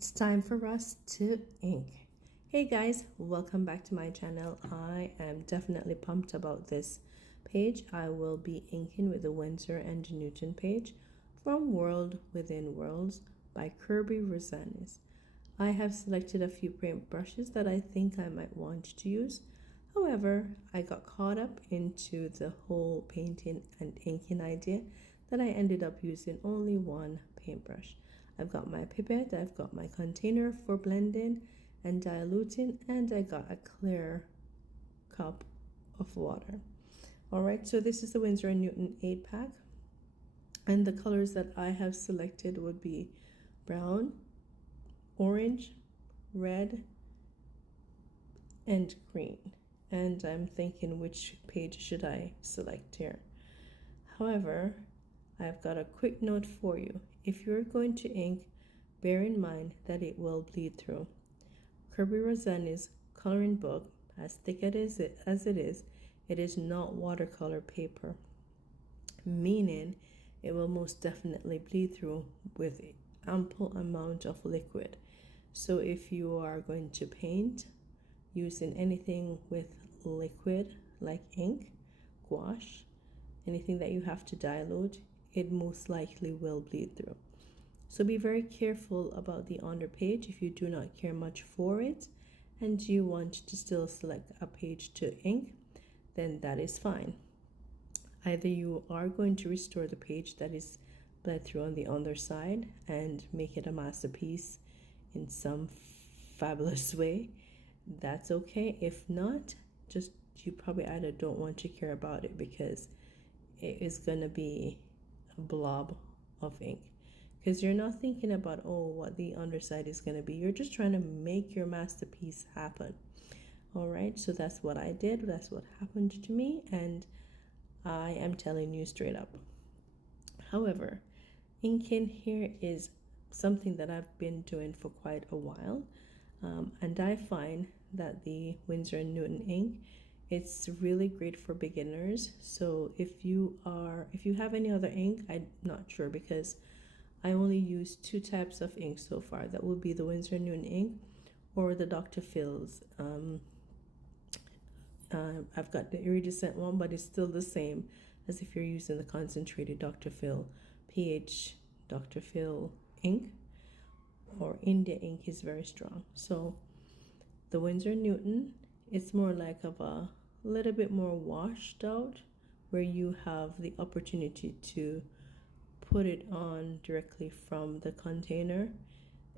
It's time for us to ink. Hey guys, welcome back to my channel. I am definitely pumped about this page. I will be inking with the Winsor Newton page from World Within Worlds by Kerby Rosanes. I have selected a few paint brushes that I think I might want to use. However, I got caught up into the whole painting and inking idea that I ended up using only one paintbrush. I've got my pipette, I've got my container for blending and diluting, and I got a clear cup of water. All right, so this is the Winsor Newton 8-pack, and the colors that I have selected would be brown, orange, red, and green. And I'm thinking, which page should I select here? However, I've got a quick note for you. If you're going to ink, bear in mind that it will bleed through. Kerby Rosanes' coloring book, as thick as it is not watercolor paper, meaning it will most definitely bleed through with ample amount of liquid. So if you are going to paint using anything with liquid like ink, gouache, anything that you have to dilute, it most likely will bleed through. So be very careful about the underpage if you do not care much for it and you want to still select a page to ink, then that is fine. Either you are going to restore the page that is bled through on the underside and make it a masterpiece in some fabulous way, that's okay. If not, just you probably either don't want to care about it because it is going to be a blob of ink, because you're not thinking about what the underside is going to be. You're just trying to make your masterpiece happen. All right, so that's what I did. That's what happened to me, and I am telling you straight up. However, inking here is something that I've been doing for quite a while, and I find that the Winsor Newton ink, it's really great for beginners. So if you have any other ink, I'm not sure because I only use two types of ink so far. That would be the Winsor Newton ink or the Dr. Phil's. I've got the iridescent one, but it's still the same as if you're using the concentrated Dr. Phil pH Dr. Phil ink, or India ink is very strong. So the Winsor Newton, it's more like of a little bit more washed out, where you have the opportunity to put it on directly from the container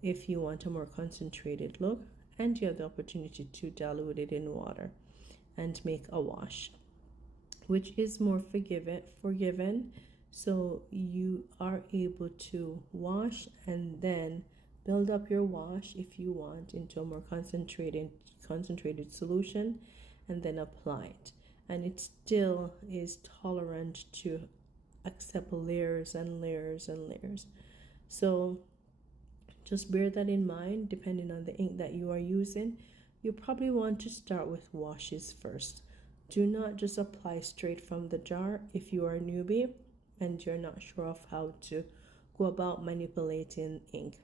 if you want a more concentrated look, and you have the opportunity to dilute it in water and make a wash, which is more forgiven. So you are able to wash and then build up your wash if you want into a more concentrated solution, and then apply it. And it still is tolerant to accept layers and layers and layers. So just bear that in mind. Depending on the ink that you are using, you probably want to start with washes first. Do not just apply straight from the jar if you are a newbie and you're not sure of how to go about manipulating ink.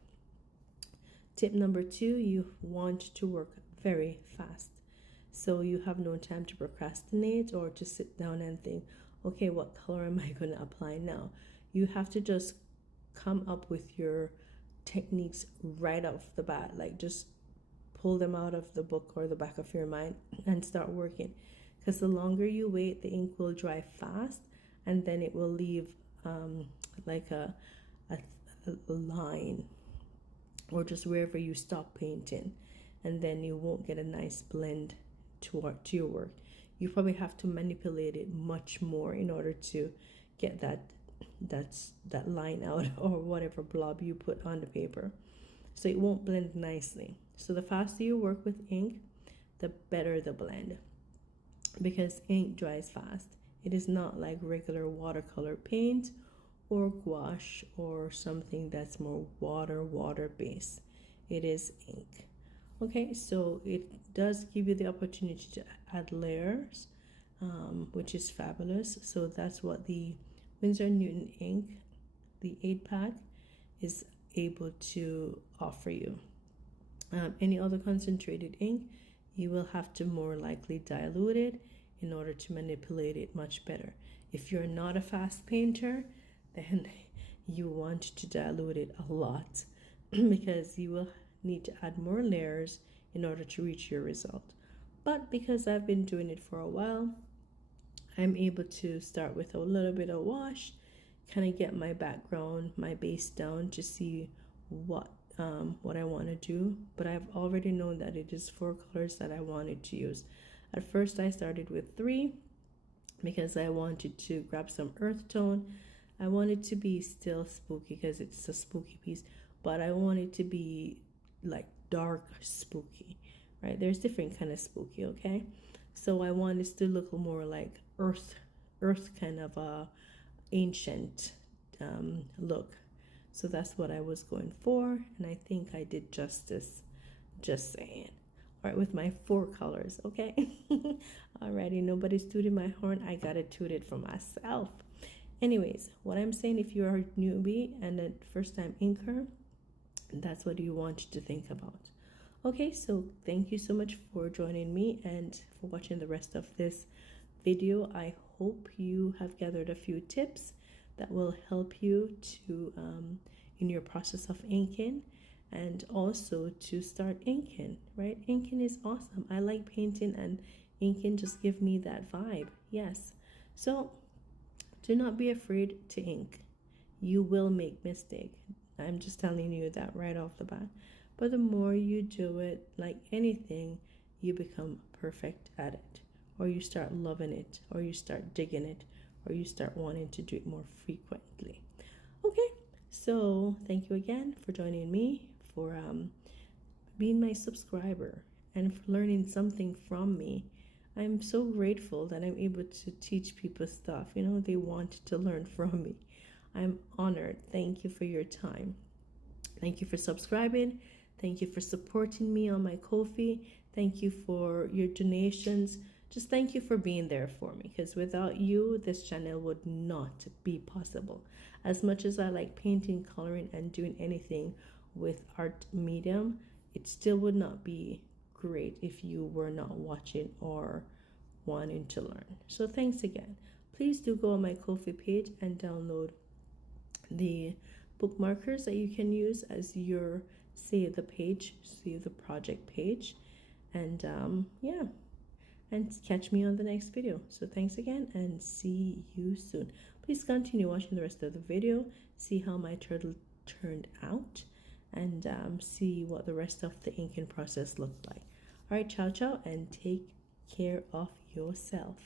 Tip number 2, you want to work very fast. So you have no time to procrastinate or to sit down and think, okay, what color am I going to apply now? You have to just come up with your techniques right off the bat. Like, just pull them out of the book or the back of your mind and start working. Because the longer you wait, the ink will dry fast, and then it will leave like a line, or just wherever you stop painting, and then you won't get a nice blend to your work. You probably have to manipulate it much more in order to get that line out, or whatever blob you put on the paper, so it won't blend nicely. So the faster you work with ink, the better the blend, because ink dries fast. It is not like regular watercolor paint or gouache or something that's more water based. It is ink. Okay, so it does give you the opportunity to add layers, which is fabulous. So that's what the Winsor Newton ink, the 8-pack, is able to offer you. Any other concentrated ink, you will have to more likely dilute it in order to manipulate it much better. If you're not a fast painter, then you want to dilute it a lot because you will need to add more layers in order to reach your result. But because I've been doing it for a while, I'm able to start with a little bit of wash, kind of get my background, my base down to see what I want to do. But I've already known that it is 4 colors that I wanted to use. At first I started with 3 because I wanted to grab some earth tone. I wanted to be still spooky because it's a spooky piece, but I want it to be like dark spooky, right? There's different kind of spooky, okay? So I want it to look more like earth kind of a ancient look. So that's what I was going for, and I think I did justice, just saying. All right, with my 4 colors, okay? Alrighty, nobody's tooting my horn. I gotta toot it for myself. Anyways, what I'm saying, if you're a newbie and a first-time inker, that's what you want to think about. Okay, so thank you so much for joining me and for watching the rest of this video. I hope you have gathered a few tips that will help you to in your process of inking, and also to start inking, right? Inking is awesome. I like painting, and inking just give me that vibe. Yes. So do not be afraid to ink. You will make mistake. I'm just telling you that right off the bat. But the more you do it, like anything, you become perfect at it, or you start loving it, or you start digging it, or you start wanting to do it more frequently. Okay, so thank you again for joining me, for being my subscriber, and for learning something from me. I'm so grateful that I'm able to teach people stuff. You know, they want to learn from me. I'm honored. Thank you for your time. Thank you for subscribing. Thank you for supporting me on my Kofi. Thank you for your donations. Just thank you for being there for me, because without you, this channel would not be possible. As much as I like painting, coloring, and doing anything with art medium, it still would not be great if you were not watching or wanting to learn. So thanks again. Please do go on my Kofi page and download the bookmarkers that you can use as your save the page, save the project page, and yeah, and catch me on the next video. So thanks again, and see you soon. Please continue watching the rest of the video, see how my turtle turned out, and see what the rest of the inking process looked like. All right, ciao ciao, and take care of yourself.